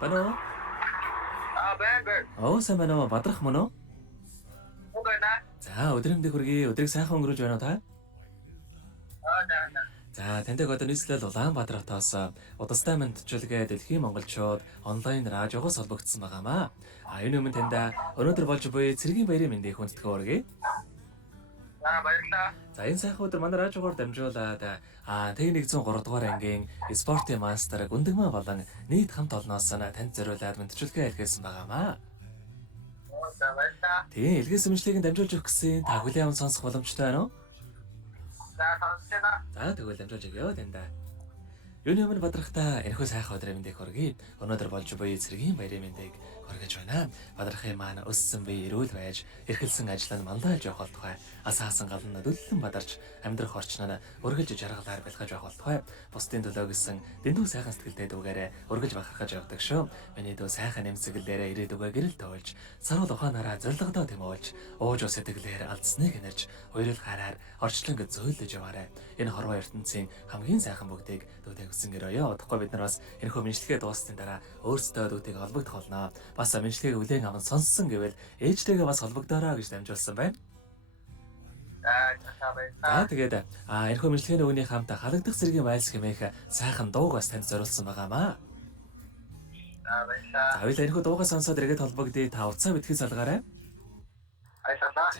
Байна уу? Байна. Сайн байна уу? Бадрах мөн үү? Окей на. За, өдрөмдөө хүргэе. Өдрийг сайхан өнгөрүүлж байна уу та? Да. За, таньдаг одоо нийслэл Улаанбаатар хотоос удастай мэдчилгээ дэлхийн монголчууд онлайн радиогоос холбогдсон байгаамаа. Энэ өмнө танд өнөөдөр болж буй цэргийн баярын мэндийг хүндэтгэн хүргэе. Баярлалаа. За, энэ сайхан өдөр манай радиогоор дамжуулаад Техник 103 дугаар ангийн спортын мастер Гүндэгмаа болон нийт хамт олноос танд зориулаад мэдчилгээ илгээсэн байгаамаа. Баярлалаа. Тийм, илгээс мэдлэгийг дамжуулж өгөх гэсэн та хүлээн аван сонсох боломжтой байна уу? Сонсчихна. За, тэгвэл дамжуулж өгье танда. Юуны өмнө бадрахта энэхүү сайхан өдрийн мэндийг хүргэе. Өнөөдөр болж буй цэргийн баярын мэндийг хүргэж байна. Бадрахын маань өссөн бие эрүүл байж, эрхэлсэн ажил нь мандаж явах тухай, асаасан гал нь дөллөн бадарч, амьдрах орчин нь өргөлж жаргалаар бэлгэж явах тухай, бусдын төлөө гэсэн дэндүү сайхан сэтгэлтэй дүүгээрээ өргөж бахархаж явдаг шүү. Миний дүү сайхан нэмсэглээрээ ирээд үгээ гэрэл тоолж, сарвал ухаанаараа зорилгодоо тэмүүлж, ууж ус сэтгэлээр алдсныг нэрж, хоёрол хараар орчлонг зөөлөж яваарай. Энэ хорвоо ертөнцийн хамгийн сайхан бүгдийг дүүтэй өгсөн гэрөөё. Тэгэхгүй бид нар бас энэхүү мэдлэгээ дуусны дараа өөрсдөө дүүтэйг холбогдох болно. Бас мэдлэгийг үлээн аван сонссон гэвэл ээжтэйгээ бас холбогдоорой гэж дамжуулсан байна. За тэгээд энэхүү мэдлэгийн өгний хамт халагдах зэргийн байлс хэмээх сайхан дууг бас танд зориулсан байгаамаа. Баярлалаа. За хоёул энэхүү дуугаа сонсоод эргээд холбогдъё. Та утсаа битгий салгаарай. Баярлалаа.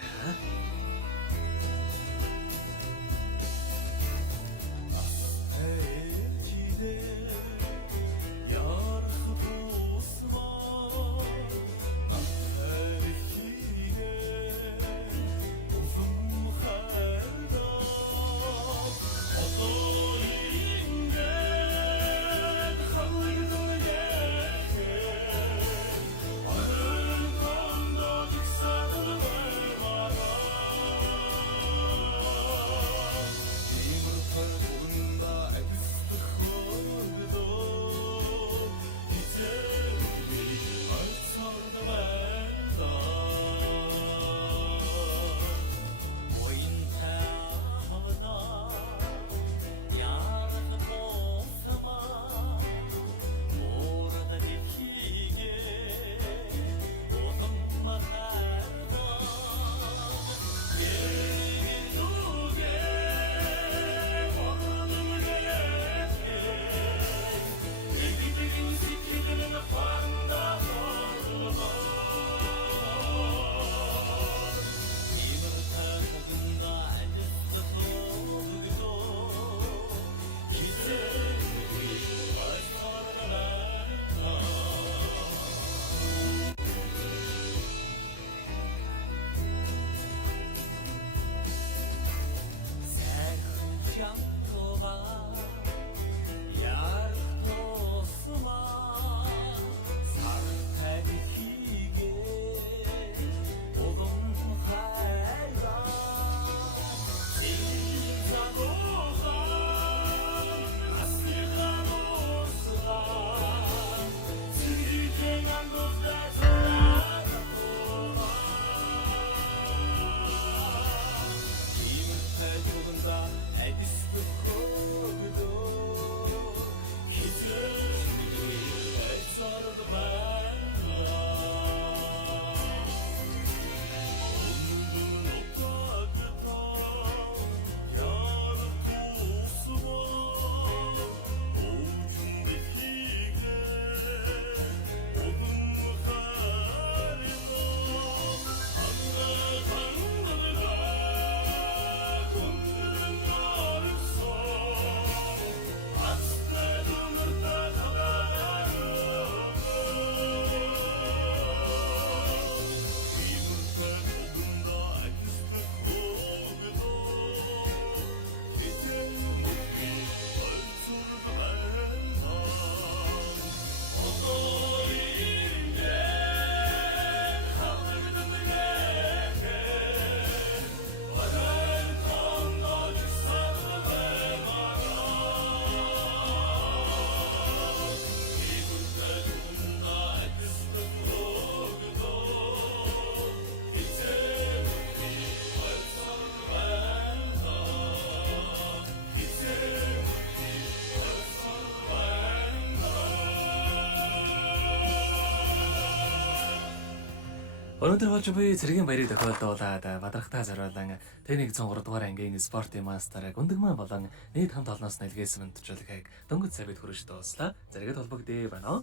Өнөөдөр болж буй цэргийн баярыг тохиолдуулаад бадрахтаа зориулан техник 103 дугаар ангийн спортын мастерыг өндөгмөн болон нийт хамт олноос нэлгээсэн мэдчилгээг дөнгөж сая бид хүрэж дууслаа. Зэрэгэд холбогдъё байна уу?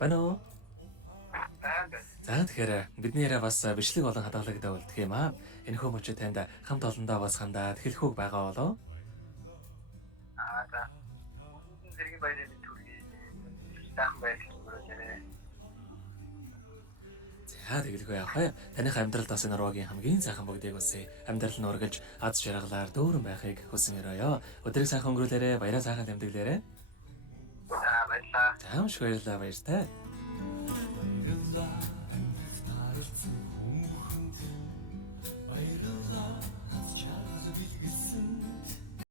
Байна уу? За тэгэхээр бидний яриа бас бичлэг болон хадгалагдаа үлдэх юм аа. Энэхүү мөчид танд хамт олондоо бас хандаад хэлэхүүг байгаа болоо. За. Зэрэг баярын мэд хүргэе. Сайхан байдлаар өнгөрөөлөө. За тэгэлгүй яах вэ? Таних амьдралд бас энэ уруугийн хамгийн сайхан бүгдийг үсэ. Амьдрал нь урагж аз жаргалаар дүүрэн байхыг хүсэн өрөөё. Өдрийг сайхан өнгөрүүлээрэ, баяраа сайхан тэмдэглээрэ. За баярлалаа. За маш баярлалаа баяртай.